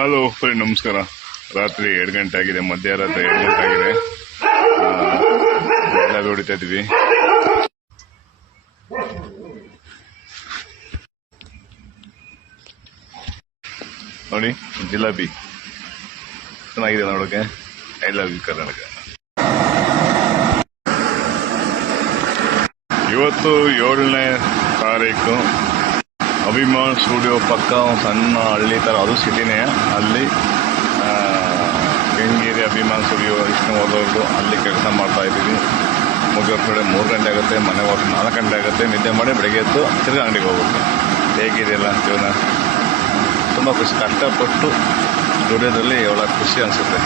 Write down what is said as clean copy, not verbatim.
Hello friend, ನಮಸ್ಕಾರ. ರಾತ್ರಿ 2 ಗಂಟೆ ಆಗಿದೆ, ಮಧ್ಯರಾತ್ರಿ 2 ಗಂಟೆ ಆಗಿದೆ. ಎಲ್ಲ ಹೊಡಿತಾ ಇದ್ವಿ. ನೋಡಿ, ಜಿಲಾಬಿ ಚೆನ್ನಾಗಿದೆ ನೋಡೋಕೆ. I love you Karnataka. ಇವತ್ತು 7ನೇ ತಾರೀಕು. ಅಭಿಮಾನ್ ಸ್ಟುಡಿಯೋ ಪಕ್ಕ ಒಂದು ಸಣ್ಣ ಹಳ್ಳಿ ಥರ, ಅದು ಸಿಟಿನೇ. ಅಲ್ಲಿ ಗಂಗೇರಿ ಅಭಿಮಾನ್ ಸ್ಟುಡಿಯೋ ವಿಷ್ಣುವರ್ಧವ್ರದ್ದು, ಅಲ್ಲಿ ಕೆಲಸ ಮಾಡ್ತಾ ಇದ್ದೀವಿ. ಮುಗಿಯೋ ಕಡೆ 3 ಗಂಟೆ ಆಗುತ್ತೆ, ಮನೆ ಹೋಗಿ 4 ಗಂಟೆ ಆಗುತ್ತೆ. ನಿದ್ದೆ ಮಾಡಿ ಬೆಳಗ್ಗೆ ಎದ್ದು ತಿರ್ಗಿ ಅಂಗಡಿಗೆ ಹೋಗುತ್ತೆ. ಹೇಗಿದೆಯಲ್ಲ ಜೀವನ? ತುಂಬ ಖುಷಿ. ಕಷ್ಟಪಟ್ಟು ದುಡಿಯೋದ್ರಲ್ಲಿ ಒಳ್ಳೆ ಖುಷಿ ಅನಿಸುತ್ತೆ.